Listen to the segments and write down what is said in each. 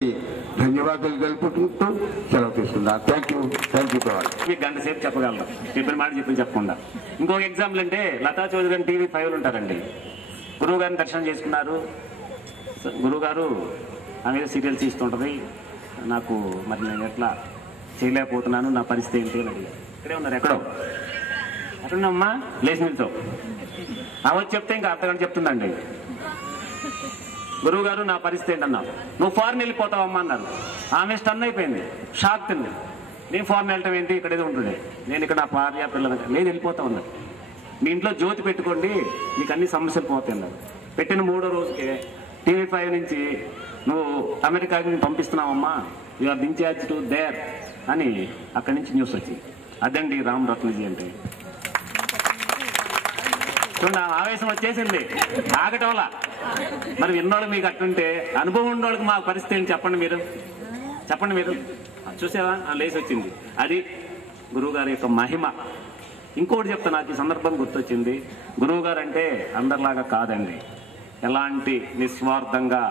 ధన్యవాదాలు తెలుపుకుంటూ సెలవు తీసుకున్నాను. థ్యాంక్ యూ మీకు గంట సేపు చెప్పగలరు, చెప్పిన మాట చెప్పకుండా. ఇంకొక ఎగ్జాంపుల్ అంటే లతా చౌదరి గారు టీవీ 5లో ఉంటారండి. గురువు గారిని దర్శనం చేసుకున్నారు. గురువు గారు ఆమె సీరియల్స్ ఇస్తుంటుంది, నాకు మరి నేను ఎట్లా చేయలేకపోతున్నాను, నా పరిస్థితి ఏంటి అని అడిగారు. ఇక్కడే ఉన్నారు, ఎక్కడున్నామ్మా లేచి నిల్చో. ఆమె చెప్తే ఇంకా అర్థగంట చెప్తుందండి. గురువు గారు నా పరిస్థితి ఏంటన్నా, నువ్వు ఫారెన్ వెళ్ళిపోతావమ్మా అన్నారు. ఆమె స్టన్ అయిపోయింది, షాక్ తింది. నేను ఫారెన్ వెళ్ళటం ఏంటి, ఇక్కడ ఏదో ఉంటుంది, నేను ఇక్కడ నా భార్య పిల్లలు లేదు వెళ్ళిపోతా ఉన్నారు. మీ ఇంట్లో జ్యోతి పెట్టుకోండి, మీకు అన్ని సమస్యలు పోతాయి అన్నారు. పెట్టిన 3వ రోజుకే టీవీ 5 నుంచి నువ్వు అమెరికాకి పంపిస్తున్నావమ్మా, you are in charge to there అని అక్కడి నుంచి న్యూస్ వచ్చింది. అదండి రామ్ రత్నజీ అంటే. చూడండి, ఆవేశం వచ్చేసింది, ఆగటంలా. మరి విన్నోళ్ళు మీకు అట్టుంటే అనుభవం ఉన్నోళ్ళకి మా పరిస్థితి ఏంటి చెప్పండి మీరు. చూసావా, లేచి వచ్చింది. అది గురువు గారి యొక్క మహిమ. ఇంకోటి చెప్తా, నాకు ఈ సందర్భం గుర్తొచ్చింది. గురువు గారు అంటే అందరిలాగా కాదండి, ఎలాంటి నిస్వార్థంగా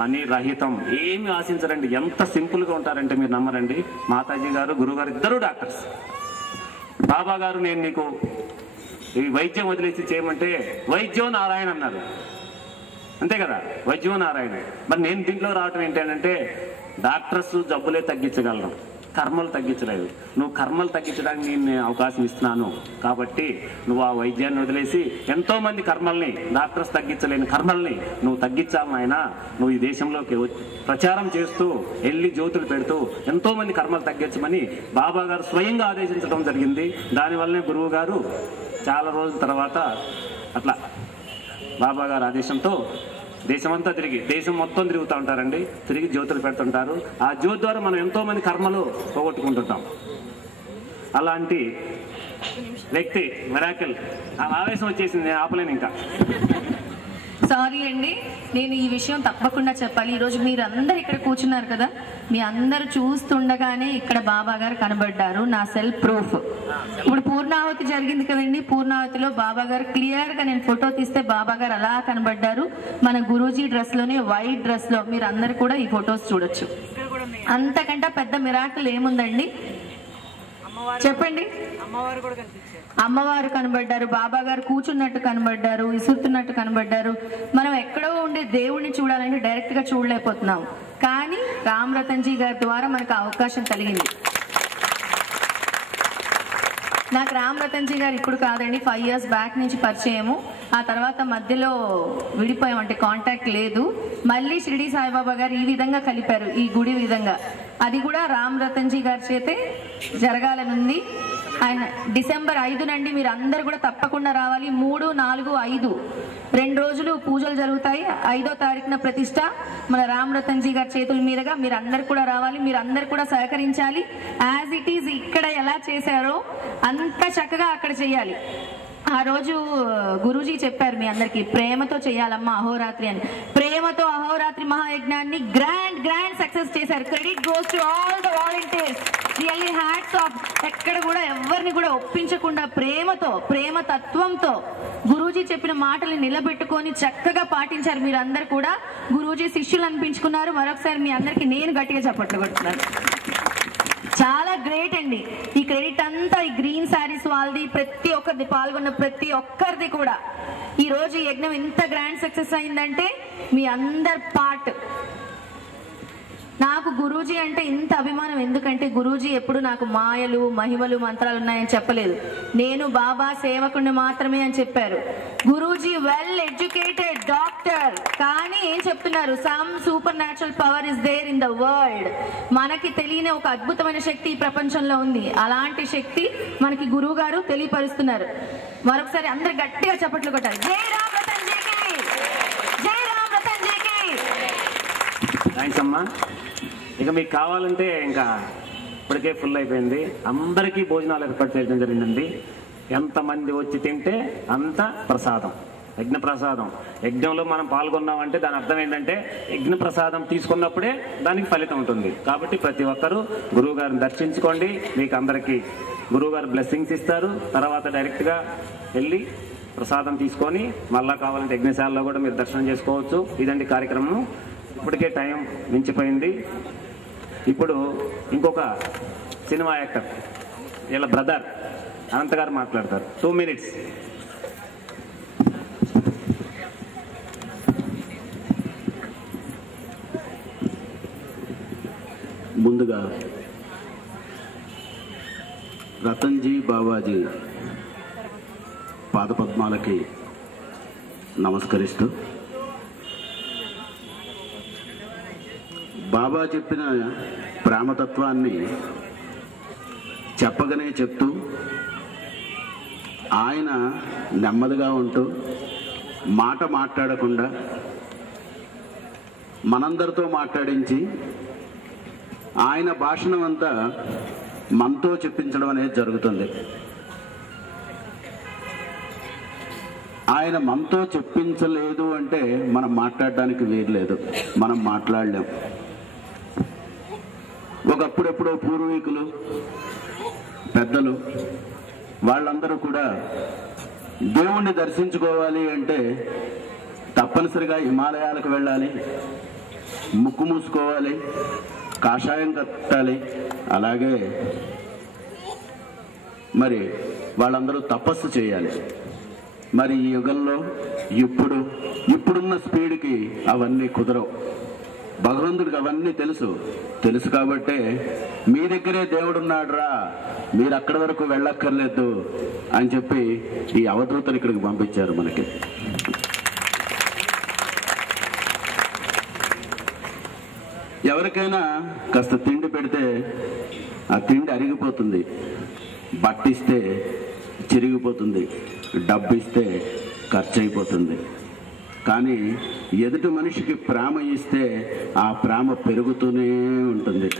మనీ రహితం ఏమి ఆశించరండి. ఎంత సింపుల్గా ఉంటారంటే మీరు నమ్మరండి. మాతాజీ గారు, గురువు గారు ఇద్దరు డాక్టర్స్. బాబా గారు నేను నీకు ఈ వైద్యం వదిలేసి చేయమంటే వైద్యో నారాయణ అన్నారు, అంతే కదా, వైద్యో నారాయణ. మరి నేను దీంట్లో రావటం ఏంటంటే డాక్టర్స్ జబ్బులే తగ్గించగలరు, కర్మలు తగ్గించలేదు. నువ్వు కర్మలు తగ్గించడానికి నేను అవకాశం ఇస్తున్నాను కాబట్టి నువ్వు ఆ వైద్యాన్ని వదిలేసి ఎంతో మంది కర్మల్ని, డాక్టర్స్ తగ్గించలేని కర్మల్ని నువ్వు తగ్గించాలని ఆయన నువ్వు ఈ దేశంలోకి ప్రచారం చేస్తూ వెళ్ళి జ్యోతులు పెడుతూ ఎంతో మంది కర్మలు తగ్గించమని బాబా గారు స్వయంగా ఆదేశించడం జరిగింది. దానివల్లనే గురువు గారు చాలా రోజుల తర్వాత అట్లా బాబా గారి ఆదేశంతో దేశమంతా తిరిగి, దేశం మొత్తం తిరుగుతూ ఉంటారండి, తిరిగి జ్యోతులు పెడుతుంటారు. ఆ జ్యోతి ద్వారా మనం ఎంతో మంది కర్మలు పోగొట్టుకుంటుంటాం. అలాంటి వ్యక్తి మిరాకిల్. ఆ ఆవేశం వచ్చేసింది, నేను ఆపలేను ఇంకా. సారీ అండి, నేను ఈ విషయం తప్పకుండా చెప్పాలి. ఈరోజు మీరు అందరు ఇక్కడ కూర్చున్నారు కదా, మీ అందరు చూస్తుండగానే ఇక్కడ బాబా గారు కనబడ్డారు. నా సెల్ఫ్ ప్రూఫ్. ఇప్పుడు పూర్ణావతి జరిగింది కదండి, పూర్ణావతిలో బాబా గారు క్లియర్ గా నేను ఫోటో తీస్తే బాబా గారు అలా కనబడ్డారు. మన గురూజీ డ్రెస్ లోనే, వైట్ డ్రెస్ లో. మీరు అందరు కూడా ఈ ఫొటోస్ చూడొచ్చు. అంతకంటే పెద్ద మిరాకిల్ ఏముందండి చెప్పండి. అమ్మవారు కనబడ్డారు, బాబా గారు కూర్చున్నట్టు కనబడ్డారు, ఇసురుతున్నట్టు కనబడ్డారు. మనం ఎక్కడో ఉండే దేవుణ్ణి చూడాలంటే డైరెక్ట్ గా చూడలేకపోతున్నాం, కానీ రామ్ రతన్ జీ గారి ద్వారా మనకు అవకాశం కలిగింది. నాకు రామ్ రతన్ జీ గారు ఇప్పుడు కాదండి, 5 years బ్యాక్ నుంచి పరిచయము. ఆ తర్వాత మధ్యలో విడిపోయాం, అంటే కాంటాక్ట్ లేదు. మళ్ళీ షిరిడి సాయిబాబా గారు ఈ విధంగా కలిపారు, ఈ గుడి విధంగా. అది కూడా రామ్ రతన్ జీ గారి చేతే జరగాలనుంది. ఆయన డిసెంబర్ 5 నుండి మీరు అందరు కూడా తప్పకుండా రావాలి. 3, 4, 5 2 రోజులు పూజలు జరుగుతాయి. 5వ తారీఖున ప్రతిష్ట మన రామ్ రతన్ జీ గారి చేతుల మీదుగా. మీరు అందరు కూడా రావాలి, మీరు అందరు కూడా సహకరించాలి. యాజ్ ఇట్ ఈజ్ ఇక్కడ ఎలా చేశారో అంత చక్కగా అక్కడ చేయాలి. ఆ రోజు గురూజీ చెప్పారు మీ అందరికి, ప్రేమతో చేయాలమ్మా అహోరాత్రి అని. ప్రేమతో అహోరాత్రి మహాయజ్ఞాన్ని గ్రాండ్ సక్సెస్ చేశారు. Credit goes to all the volunteers. Really hats off. ఎక్కడ కూడా ఎవరిని కూడా ఒప్పించకుండా ప్రేమతో, ప్రేమ తత్వంతో గురూజీ చెప్పిన మాటలు నిలబెట్టుకొని చక్కగా పాటించారు. మీరందరూ కూడా గురూజీ శిష్యులు అనిపించుకున్నారు. మరొకసారి మీ అందరికి నేను గట్టిగా చప్పట్లు కొడుతున్నాను. చాలా గ్రేట్ అండి. ఈ క్రెడిట్ అంతా ఈ గ్రీన్ శారీస్ వాళ్ళది, ప్రతి ఒక్కరిది, పాల్గొన్న ప్రతి ఒక్కరిది కూడా. ఈ రోజు ఈ యజ్ఞం ఎంత గ్రాండ్ సక్సెస్ అయిందంటే మీ అందరి పార్ట్. నాకు గురూజీ అంటే ఇంత అభిమానం ఎందుకంటే గురూజీ ఎప్పుడు నాకు మాయలు, మహిమలు, మంత్రాలు ఉన్నాయని చెప్పలేదు. నేను బాబా సేవకుడిని మాత్రమే అని చెప్పారు. గురూజీ వెల్ ఎడ్యుకేటెడ్ డాక్టర్, కానీ ఏం చెప్తున్నారు, some supernatural power is there in the world. మనకి తెలియని ఒక అద్భుతమైన శక్తి ఈ ప్రపంచంలో ఉంది. అలాంటి శక్తి మనకి గురువు గారు తెలియపరుస్తున్నారు. మరొకసారి అందరు గట్టిగా చప్పట్లు కొట్టాలి. జై రామ్ రతన్ జీకి, జై రామ్ రతన్ జీకి. థ్యాంక్స్ అమ్మా. ఇక మీకు కావాలంటే ఇంకా ఇప్పటికే ఫుల్ అయిపోయింది. అందరికీ భోజనాలు ఏర్పాటు చేయడం జరిగిందండి. ఎంతమంది వచ్చి తింటే అంత ప్రసాదం, యజ్ఞ ప్రసాదం. యజ్ఞంలో మనం పాల్గొన్నామంటే దాని అర్థం ఏంటంటే యజ్ఞ ప్రసాదం తీసుకున్నప్పుడే దానికి ఫలితం ఉంటుంది. కాబట్టి ప్రతి ఒక్కరూ గురువు గారిని దర్శించుకోండి. మీకు అందరికీ గురువు గారు బ్లెస్సింగ్స్ ఇస్తారు. తర్వాత డైరెక్ట్గా వెళ్ళి ప్రసాదం తీసుకొని మళ్ళా కావాలంటే యజ్ఞశాలలో కూడా మీరు దర్శనం చేసుకోవచ్చు. ఇదండి కార్యక్రమం. ఇప్పటికే టైం మించిపోయింది. ఇప్పుడు ఇంకొక సినిమా యాక్టర్ వీళ్ళ బ్రదర్ అనంత్ గారు మాట్లాడతారు. 2 minutes. ముందుగా రతన్జీ బాబాజీ పాదపద్మాలకి నమస్కరిస్తూ, బాబా చెప్పిన ప్రేమతత్వాన్ని చెప్పగానే చెప్తూ, ఆయన నెమ్మదిగా ఉంటూ మాట మాట్లాడకుండా మనందరితో మాట్లాడించి ఆయన భాషణం అంతా మనతో చెప్పించడం అనేది జరుగుతుంది. ఆయన మనతో చెప్పించలేదు అంటే మనం మాట్లాడడానికి వీల్లేదు, మనం మాట్లాడలేం. ఒకప్పుడెప్పుడో పూర్వీకులు పెద్దలు వాళ్ళందరూ కూడా దేవుణ్ణి దర్శించుకోవాలి అంటే తప్పనిసరిగా హిమాలయాలకు వెళ్ళాలి, ముక్కు మూసుకోవాలి, కాషాయం కట్టాలి. అలాగే మరి వాళ్ళందరూ తపస్సు చేయాలి. మరి ఈ యుగంలో ఇప్పుడున్న స్పీడ్కి అవన్నీ కుదరవు. భగవంతుడికి అవన్నీ తెలుసు కాబట్టే మీ దగ్గరే దేవుడున్నాడు రా, మీరు అక్కడి వరకు వెళ్ళక్కర్లేదు అని చెప్పి ఈ అవధూతను ఇక్కడికి పంపించారు మనకి. ఎవరికైనా కాస్త తిండి పెడితే ఆ తిండి అరిగిపోతుంది, బట్టిస్తే చిరిగిపోతుంది, డబ్బు ఇస్తే ఖర్చు అయిపోతుంది. కానీ ఎదుటి మనిషికి ప్రేమ ఇస్తే ఆ ప్రేమ పెరుగుతూనే ఉంటుంది.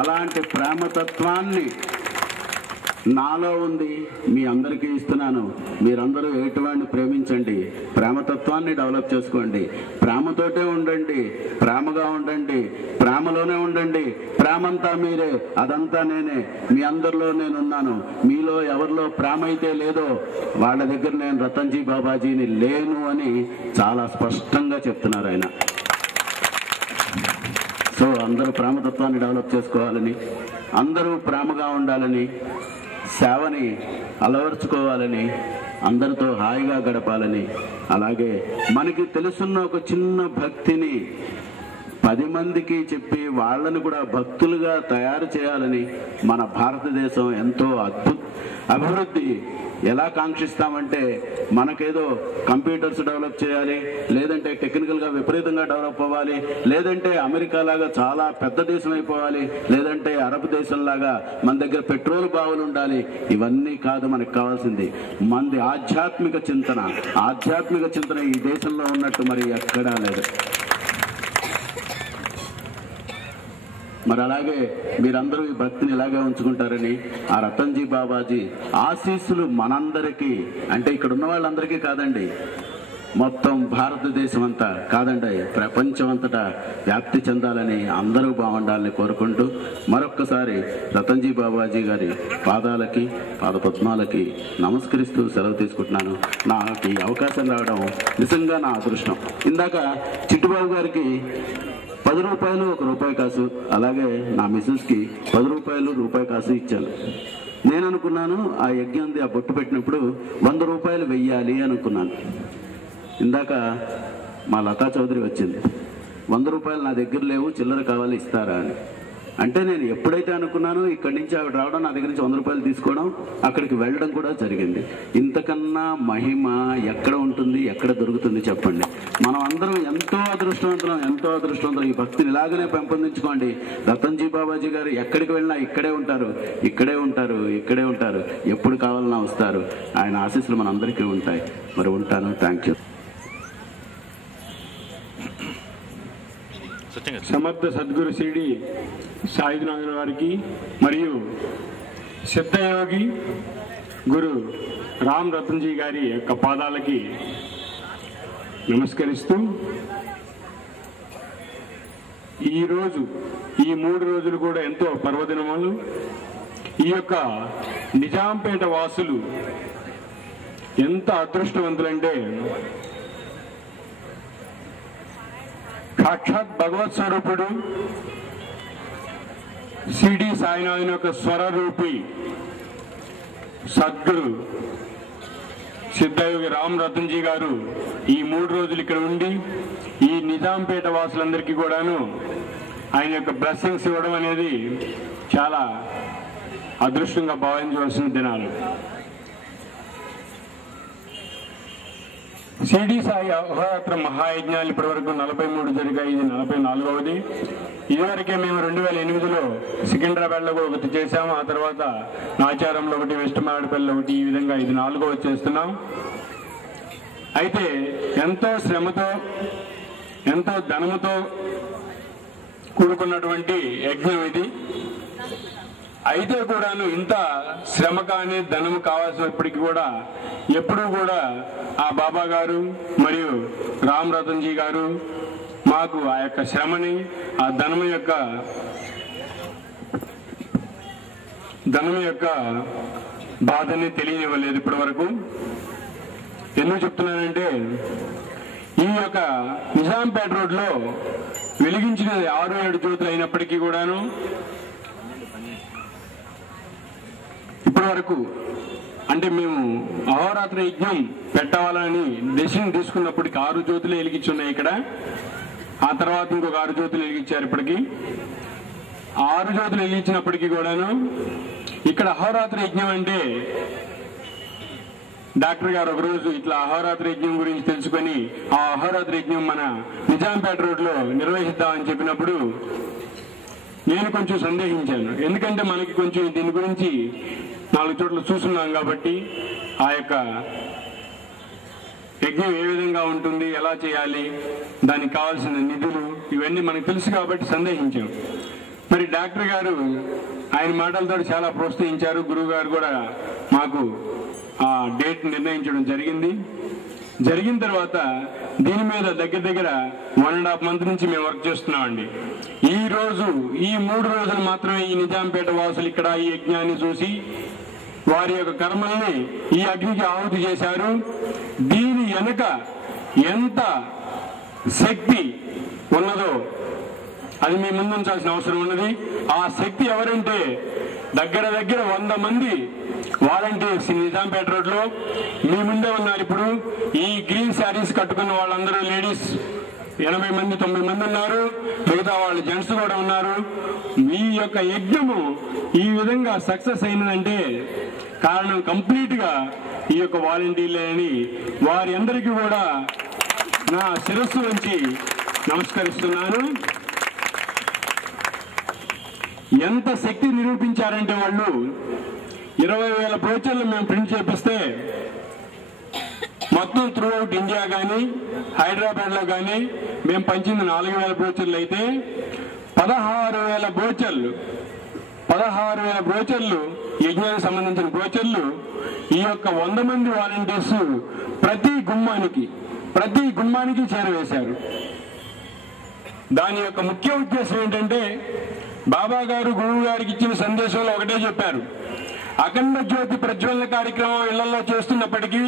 అలాంటి ప్రేమతత్వాన్ని నాలో ఉంది, మీ అందరికీ ఇస్తున్నాను. మీరందరూ ఎటువంటిని ప్రేమించండి, ప్రేమతత్వాన్ని డెవలప్ చేసుకోండి, ప్రేమతోటే ఉండండి, ప్రేమగా ఉండండి, ప్రేమలోనే ఉండండి. ప్రేమంతా మీరే, అదంతా నేనే, మీ అందరిలో నేనున్నాను. మీలో ఎవరిలో ప్రేమ అయితే లేదో వాళ్ళ దగ్గర నేను రతన్జీ బాబాజీని లేను అని చాలా స్పష్టంగా చెప్తున్నారు ఆయన. సో అందరూ ప్రేమతత్వాన్ని డెవలప్ చేసుకోవాలని, అందరూ ప్రేమగా ఉండాలని, సేవని అలవర్చుకోవాలని, అందరితో హాయిగా గడపాలని, అలాగే మనకి తెలుసున్న ఒక చిన్న భక్తిని 10 మందికి చెప్పి వాళ్ళని కూడా భక్తులుగా తయారు చేయాలని మన భారతదేశం ఎంతో అభివృద్ధి ఎలా కాంక్షిస్తామంటే, మనకేదో కంప్యూటర్స్ డెవలప్ చేయాలి, లేదంటే టెక్నికల్గా విపరీతంగా డెవలప్ అవ్వాలి, లేదంటే అమెరికా లాగా చాలా పెద్ద దేశం అయిపోవాలి, లేదంటే అరబ్ దేశంలాగా మన దగ్గర పెట్రోల్ బావులు ఉండాలి. ఇవన్నీ కాదు మనకు కావాల్సింది. మనది ఆధ్యాత్మిక చింతన ఈ దేశంలో ఉన్నట్టు మరి ఎక్కడా లేదు. మరి అలాగే మీరందరూ ఈ భక్తిని ఇలాగే ఉంచుకుంటారని ఆ రతన్జీ బాబాజీ ఆశీస్సులు మనందరికీ, అంటే ఇక్కడ ఉన్న వాళ్ళందరికీ కాదండి, మొత్తం భారతదేశం అంతా కాదండి, ప్రపంచం అంతటా వ్యాప్తి చెందాలని, అందరూ బాగుండాలని కోరుకుంటూ మరొక్కసారి రతన్జీ బాబాజీ గారి పాదపద్మాలకి నమస్కరిస్తూ సెలవు తీసుకుంటున్నాను. నాకు ఈ అవకాశం రావడం నిజంగా నా అదృష్టం. ఇందాక చిట్టుబాబు గారికి 10 రూపాయలు 1 రూపాయి కాసు, అలాగే నా మిస్సెస్కి 10 రూపాయలు రూపాయి కాసు ఇచ్చాను. నేను అనుకున్నాను ఆ యజ్ఞంది ఆ బొట్టు పెట్టినప్పుడు 100 రూపాయలు వెయ్యాలి అనుకున్నాను. ఇందాక మా లతా చౌదరి వచ్చింది, 100 రూపాయలు నా దగ్గర లేవు, చిల్లర కావాలి ఇస్తారా అని. అంటే నేను ఎప్పుడైతే అనుకున్నానో ఇక్కడి నుంచి ఆవిడ రావడం, నా దగ్గర నుంచి 100 రూపాయలు తీసుకోవడం, అక్కడికి వెళ్ళడం కూడా జరిగింది. ఇంతకన్నా మహిమ ఎక్కడ ఉంటుంది, ఎక్కడ దొరుకుతుంది చెప్పండి. మనం అందరం ఎంతో అదృష్టవంతులం. ఈ భక్తిని ఇలాగనే పెంపొందించుకోండి. రతన్జీ బాబాజీ గారు ఎక్కడికి వెళ్ళినా ఇక్కడే ఉంటారు. ఎప్పుడు కావాలన్నా వస్తారు. ఆయన ఆశీస్సులు మన అందరికీ ఉంటాయి. మరి ఉంటాను. Thank you. సమర్థ సద్గురు షిరిడి సాయినాథ్ గారికి మరియు సిద్ధయోగి గురు రామ్ రతన్జీ గారి యొక్క పాదాలకి నమస్కరిస్తూ, ఈరోజు ఈ 3 రోజులు కూడా ఎంతో పర్వదినములు. ఈ యొక్క నిజాంపేట వాసులు ఎంత అదృష్టవంతులంటే, సాక్షాత్ భగవత్ స్వరూపుడు షిరిడి సాయినాథుని యొక్క స్వరరూపి సద్గురు సిద్ధయోగి రామ్ రతన్జీ గారు ఈ 3 రోజులు ఇక్కడ ఉండి ఈ నిజాంపేట వాసులందరికీ కూడాను ఆయన యొక్క బ్లెస్సింగ్స్ ఇవ్వడం అనేది చాలా అదృష్టంగా భావించవలసిన దినాలు. షిరిడి సాయి అహోరాత్ర మహాయజ్ఞాలు ఇప్పటి వరకు 43 జరిగాయి. ఇది 44వది. ఇదివరకే మేము 2008లో సికింద్రాబాద్లో కూడా ఒకటి చేశాము. ఆ తర్వాత నాచారంలో ఒకటి, వెస్ట్ మారేడుపల్లిలో ఒకటి, ఈ విధంగా ఇది 4వ చేస్తున్నాం. అయితే ఎంతో శ్రమతో ఎంతో ధనముతో కూడుకున్నటువంటి యజ్ఞం ఇది. అయితే కూడాను ఇంత శ్రమ కానీ ధనము కావాల్సినప్పటికీ కూడా ఎప్పుడూ కూడా ఆ బాబా గారు మరియు రామ్ రతన్జీ గారు మాకు ఆ యొక్క శ్రమని, ఆ ధనము యొక్క బాధని తెలియనివ్వలేదు ఇప్పటి వరకు. ఎందుకు చెప్తున్నానంటే ఈ యొక్క నిజాంపేట రోడ్లో వెలిగించినది 6-7 జ్యోతులు అయినప్పటికీ కూడాను ఇప్పటి వరకు అంటే మేము అహోరాత్ర యజ్ఞం పెట్టాలని డెసిషన్ తీసుకున్నప్పటికీ 6 జ్యోతులు వెలిగించున్నాయి ఇక్కడ. ఆ తర్వాత ఇంకొక 6 జ్యోతులు వెలిగించారు. ఇప్పటికి 6 జ్యోతులు వెలిగించినప్పటికీ కూడాను ఇక్కడ అహోరాత్ర యజ్ఞం అంటే డాక్టర్ గారు ఒకరోజు ఇట్లా అహోరాత్ర యజ్ఞం గురించి తెలుసుకొని ఆ అహోరాత్ర యజ్ఞం మన నిజాంపేట రోడ్లో నిర్వహిద్దామని చెప్పినప్పుడు నేను కొంచెం సందేహించాను. ఎందుకంటే మనకి కొంచెం దీని గురించి 4 చోట్ల చూస్తున్నాం కాబట్టి ఆ యొక్క యజ్ఞం ఏ విధంగా ఉంటుంది, ఎలా చేయాలి, దానికి కావాల్సిన నిధులు ఇవన్నీ మనకు తెలుసు కాబట్టి సందేహించాం. మరి డాక్టర్ గారు ఆయన మాటలతో చాలా ప్రోత్సహించారు. గురువు గారు కూడా మాకు ఆ డేట్ నిర్ణయించడం జరిగిన తర్వాత దీని మీద దగ్గర 1.5 month నుంచి మేము వర్క్ చేస్తున్నామండి. ఈ రోజు ఈ 3 రోజులు మాత్రమే ఈ నిజాంపేట వాసులు ఇక్కడ ఈ యజ్ఞాన్ని చూసి వారి యొక్క కర్మల్ని ఈ అగ్నికి ఆహుతి చేశారు. దీని వెనుక ఎంత శక్తి ఉన్నదో అది మీ ముందు ఉంచాల్సిన అవసరం ఉన్నది. ఆ శక్తి ఎవరంటే దగ్గర 100 మంది వాలంటీర్స్ నిజాంపేట రోడ్లో మీ ముందే ఉన్నారు. ఇప్పుడు ఈ గ్రీన్ శారీస్ కట్టుకున్న వాళ్ళందరూ లేడీస్ 80 మంది 90 మంది ఉన్నారు. మిగతా వాళ్ళు జెంట్స్ కూడా ఉన్నారు. మీ యొక్క యజ్ఞము ఈ విధంగా సక్సెస్ అయినదంటే కారణం కంప్లీట్ గా ఈ యొక్క వాలంటీర్లే అని వారి అందరికీ కూడా నా శిరస్సు నుంచి నమస్కరిస్తున్నాను. ఎంత శక్తి నిరూపించారంటే వాళ్ళు 20,000 బ్రోచర్లు మేము ప్రింట్ చేపిస్తే మొత్తం త్రూఅవుట్ ఇండియా కానీ హైదరాబాద్ లో కానీ మేము పంచింది 4,000 బ్రోచర్లు అయితే 16,000 బ్రోచర్లు యజ్ఞానికి సంబంధించిన బ్రోచర్లు ఈ యొక్క 100 మంది వాలంటీర్స్ ప్రతి గుమ్మానికి చేరవేశారు. దాని యొక్క ముఖ్య ఉద్దేశం ఏంటంటే బాబా గారు గురువు గారికి ఇచ్చిన సందేశంలో ఒకటే చెప్పారు. అఖండ జ్యోతి ప్రజ్వలన కార్యక్రమం ఇళ్లలో చేస్తున్నప్పటికీ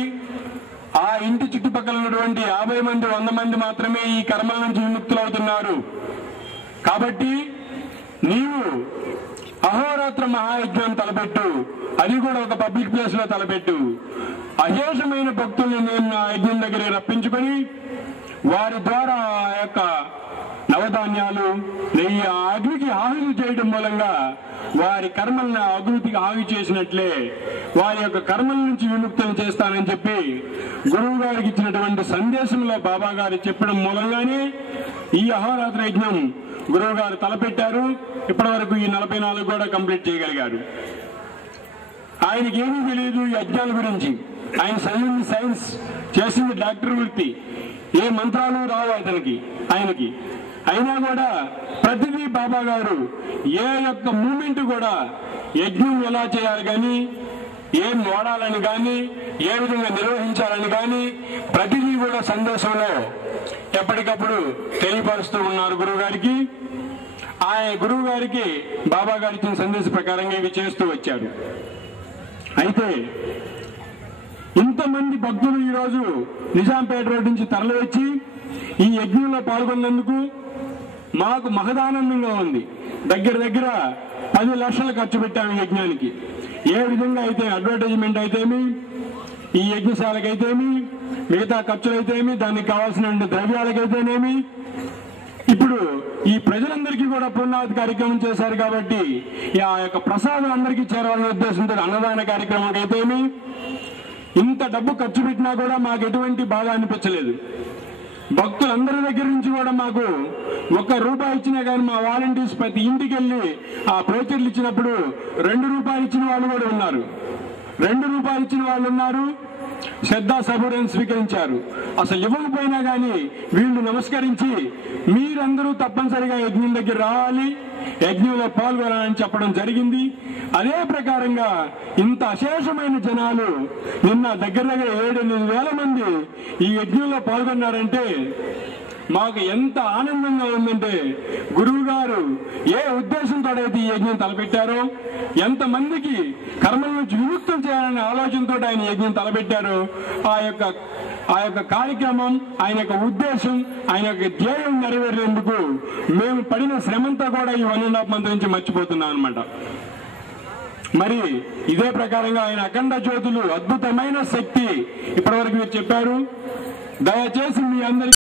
ఆ ఇంటి చుట్టుపక్కల ఉన్నటువంటి 50 మంది 100 మంది మాత్రమే ఈ కర్మల నుంచి విముక్తులవుతున్నారు. కాబట్టి నీవు అహోరాత్ర మహాయజ్ఞం తలపెట్టు, అది కూడా ఒక పబ్లిక్ ప్లేస్ లో తలపెట్టు. అశేషమైన భక్తుల్ని నేను నా యజ్ఞం దగ్గర రప్పించుకొని వారి ద్వారా ఆ యొక్క నవధాన్యాలు నెయ్యి ఆ అగ్నికి ఆహుతి చేయడం మూలంగా వారి కర్మల్ని అభివృద్ధికి ఆహుతి చేసినట్లే వారి యొక్క కర్మల నుంచి విముక్తులు చేస్తానని చెప్పి గురువు గారికి ఇచ్చినటువంటి సందేశంలో బాబా గారు చెప్పడం మూలంగానే ఈ అహోరాత్ర యజ్ఞం గురువు గారు తలపెట్టారు. ఇప్పటి వరకు ఈ 44 కూడా కంప్లీట్ చేయగలిగారు. ఆయనకి ఏమీ తెలియదు ఈ యజ్ఞాల గురించి. ఆయన చదివింది సైన్స్, చేసింది డాక్టర్ వృత్తి, ఏ మంత్రాలు రావు ఆయనకి. అయినా కూడా ప్రతిదీ బాబా గారు ఏ యొక్క మూమెంట్ కూడా యజ్ఞం ఎలా చేయాలి కానీ, ఏం వాడాలని కానీ, ఏ విధంగా నిర్వహించాలని కానీ ప్రతిదీ కూడా సందేశంలో ఎప్పటికప్పుడు తెలియపరుస్తూ ఉన్నారు గురువు గారికి. ఆయన గురువు గారికి బాబా గారు ఇచ్చిన సందేశం ప్రకారంగా ఇవి చేస్తూ వచ్చారు. అయితే ఇంతమంది భక్తులు ఈరోజు నిజాంపేట రోడ్ నుంచి తరలివచ్చి ఈ యజ్ఞంలో పాల్గొన్నందుకు మాకు మహదానందంగా ఉంది. దగ్గర దగ్గర 10 లక్షలు ఖర్చు పెట్టాము ఈ యజ్ఞానికి. ఏ విధంగా అయితే అడ్వర్టైజ్మెంట్ అయితేమి, ఈ యజ్ఞశాలకైతేమి, మిగతా ఖర్చులైతేమి, దానికి కావాల్సిన ద్రవ్యాలకైతేనేమి, ఇప్పుడు ఈ ప్రజలందరికీ కూడా పుణ్యావతి కార్యక్రమం చేశారు కాబట్టి ఆ యొక్క ప్రసాదం అందరికీ చేరాలనే ఉద్దేశంతో అన్నదాన కార్యక్రమం అయితేమి ఇంత డబ్బు ఖర్చు పెట్టినా కూడా మాకు ఎటువంటి బాధ అనిపించలేదు. భక్తులందరి దగ్గర నుంచి కూడా మాకు ₹1 ఇచ్చినా కానీ మా వాలంటీర్స్ ప్రతి ఇంటికి వెళ్ళి ఆ బ్రోచర్లు ఇచ్చినప్పుడు ₹2 ఇచ్చిన వాళ్ళు కూడా ఉన్నారు, ₹2 ఇచ్చిన వాళ్ళు ఉన్నారు, శ్రద్ధాసభులను స్వీకరించారు. అసలు ఇవ్వకపోయినా కానీ వీళ్ళు నమస్కరించి మీరందరూ తప్పనిసరిగా యజ్ఞం దగ్గర రావాలి, యజ్ఞంలో పాల్గొనాలని చెప్పడం జరిగింది. అదే ప్రకారంగా ఇంత అశేషమైన జనాలు నిన్న దగ్గర దగ్గర 7-8 వేల మంది ఈ యజ్ఞంలో పాల్గొన్నారంటే మాకు ఎంత ఆనందంగా ఉందంటే, గురువు గారు ఏ ఉద్దేశంతో అయితే ఈ యజ్ఞం తలపెట్టారో, ఎంతమందికి కర్మల నుంచి విముక్తం చేయాలనే ఆలోచనతో ఆయన యజ్ఞం తలపెట్టారో ఆ యొక్క కార్యక్రమం, ఆయన యొక్క ఉద్దేశం, ఆయన యొక్క ధ్యేయం నెరవేరేందుకు మేము పడిన శ్రమంతా కూడా ఈ 1.5 month నుంచి మర్చిపోతున్నాం అనమాట. మరి ఇదే ప్రకారంగా ఆయన అఖండ జ్యోతులు అద్భుతమైన శక్తి. ఇప్పటివరకు మీరు చెప్పారు. దయచేసి మీ అందరికీ